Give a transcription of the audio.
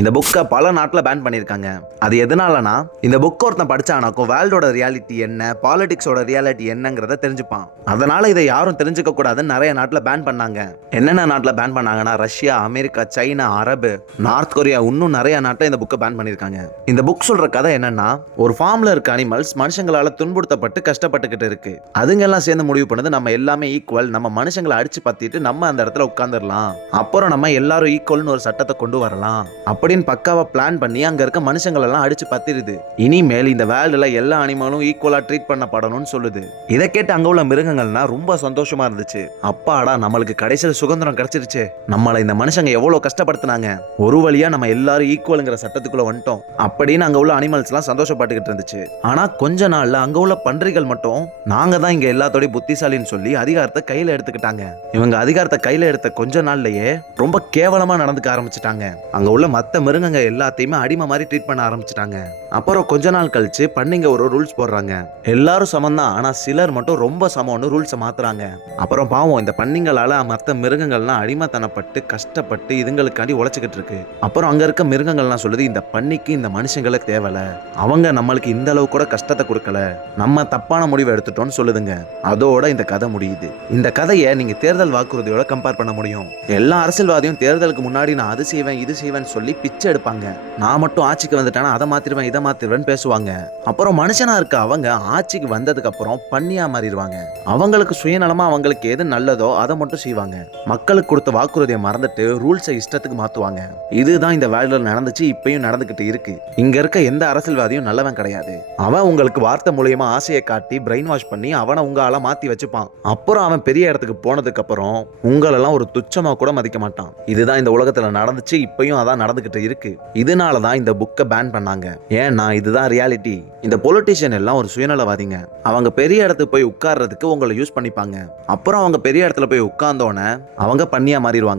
இந்த புக்கை பல நாட்டில் பேன் பண்ணியிருக்காங்க. அது எதனாலனா, இந்த புக் ஒருத்தன் படிச்சானாக்கும் வேர்ல்டோட ரியாலிட்டி என்ன, பாலிடிக்ஸோட ரியாலிட்டி என்னங்கிறத தெரிஞ்சுப்பான். அதனால இதை யாரும் தெரிஞ்சுக்க கூடாதுன்னு நிறைய நாட்டில் பேன் பண்ணாங்க. என்னென்ன நாட்டில் பேன் பண்ணாங்கன்னா, ரஷ்யா, அமெரிக்கா, சைனா, அரபு, நார்த் கொரியா, இன்னும் நிறைய நாட்டில் இந்த புக்கை பேன் பண்ணியிருக்காங்க. இந்த புக் சொல்ற கதை என்னன்னா, ஒரு ஃபார்ம்ல இருக்க அனிமல்ஸ் மனுஷங்களால துன்புறுத்தப்பட்டு கஷ்டப்பட்டுக்கிட்டு இருக்கு. அதுங்கெல்லாம் சேர்ந்து முடிவு பண்ணது நம்ம எல்லாமே ஈக்குவல், நம்ம மனுஷங்களை அடிச்சு பத்திட்டு நம்ம அந்த இடத்துல உட்கார்ந்துடலாம், அப்புறம் நம்ம எல்லாரும் ஈக்குவல்னு ஒரு சட்டத்தை கொண்டு வரலாம் அப்படின்னு பக்காவா பிளான் பண்ணி அங்க இருக்க மனுஷங்களை எல்லாம் அடிச்சு பத்திருது. இனிமேல் இந்த வேர்ல்டுல எல்லா அனிமலும் ஈக்குவலா ட்ரீட் பண்ணப்படணும்னு சொல்லுது. இதை கேட்டு அங்க உள்ள மிருகங்கள்னா ரொம்ப சந்தோஷமா இருந்துச்சு. அப்பாடா, நம்மளுக்கு கடைசியில் சுதந்திரம் கிடைச்சிருச்சு, நம்மளை இந்த மனுஷங்க எவ்வளவு கஷ்டப்படுத்தினாங்க, ஒரு வழியா நம்ம எல்லாரும் ஈக்குவல்ங்கிற சட்டத்துக்குள்ள வந்துட்டோம் அப்படின்னு அங்க உள்ள அனிமல்ஸ் எல்லாம் சந்தோஷப்பட்டுக்கிட்டு இருந்துச்சு. ஆனா கொஞ்ச நாள்ல அங்க உள்ள பன்றிகள் மட்டும் நாங்க தான் இங்க எல்லாத்தோட புத்திசாலின்னு சொல்லி அதிகாரத்தை கையில எடுத்துக்கிட்டாங்க. இவங்க அதிகாரத்தை கையில எடுத்த கொஞ்ச நாள்லயே ரொம்ப கேவலமா நடந்துக்க ஆரம்பிச்சிட்டாங்க. அங்க உள்ள மத்த மிருகங்க எல்லாத்தையுமே அடிமை மாதிரி ட்ரீட் பண்ண ஆரம்பிச்சிட்டாங்க. அப்புறம் கொஞ்ச நாள் கழிச்சு பன்னிங்க ஒரு ரூல்ஸ் போடுறாங்க, எல்லாரும் சமம் தான், ஆனா சிலர் மட்டும் ரொம்ப சமம்னு ரூல்ஸை மாத்துறாங்க. அப்புறம் பாவம் இந்த பன்னிங்களால மத்த மிருகங்கள்லாம் அடிமைத்தனப்பட்டு கஷ்டப்பட்டு இதுங்களுக்காண்டி உழைச்சிக்கிட்டு இருக்கு. அப்புறம் அங்க இருக்க மிருகங்கள்லாம் சொல்லுது, இந்த பன்னிக்கு இந்த மனுஷங்களை தேவல, அவங்க நம்மளுக்கு இந்த அளவு கூட கஷ்டத்தை கொடுக்கல, நம்ம தப்பான முடிவை எடுத்துட்டோம்னு சொல்லுதுங்க. அதோட இந்த கதை முடியுது. இந்த கதையை நீங்க தேர்தல் வாக்குறுதியோட கம்பேர் பண்ண முடியும். எல்லா அரசியல்வாதியும் தேர்தலுக்கு முன்னாடி நான் அது செய்வேன் இது செய்வேன் சொல்லி பிச்சை எடுப்பாங்க. நான் மட்டும் ஆட்சிக்கு வந்துட்டேன்னா அதை மாத்திருவேன் இதை மாத்திருவேன் பேசுவாங்க. அப்புறம் மனுஷனா இருக்க அவங்க ஆட்சிக்கு வந்ததுக்கு அப்புறம் பண்ணியா மாறிடுவாங்க. அவங்களுக்கு சுயநலமா அவங்களுக்கு எது நல்லதோ அதை மட்டும் செய்வாங்க. மக்களுக்கு கொடுத்த வாக்குறுதியை மறந்துட்டு ரூல்ஸை இஷ்டத்துக்கு மாத்துவாங்க. இதுதான் இந்த வேர்ல்டுல நடந்துச்சு, இப்பயும் நடந்துகிட்டு இருக்கு. இங்க இருக்க எந்த அரசியல்வாதியும் நல்லவன் கிடையாது. அவன் உங்களுக்கு வார்த்தை மூலியமா ஆசையை காட்டி பிரெயின் வாஷ் பண்ணி அவனை உங்க ஆளா மாத்தி வச்சுப்பான். அப்புறம் அவன் பெரிய இடத்துக்கு போனதுக்கு அப்புறம் உங்களெல்லாம் ஒரு துச்சமா கூட மதிக்க மாட்டான். இதுதான் இந்த உலகத்துல நடந்துச்சு, இப்பயும் அதான் நடந்துகிட்டு இருக்கு. இதனாலதான் இந்த புக்கை பேன் பண்ணாங்க. ஏன்னா இதுதான் ரியாலிட்டி. இந்த பொலிட்டிஷியன் எல்லாம் ஒரு சுயநலவாதிங்க. அவங்க பெரிய இடத்துக்கு போய் உட்கார்றதுக்கு உங்களை யூஸ் பண்ணிப்பாங்க. அப்புறம் அவங்க பெரிய இடத்துல போய் உட்கார்ந்தோன்னே அவங்க பண்ணியா மாறிடுவாங்க.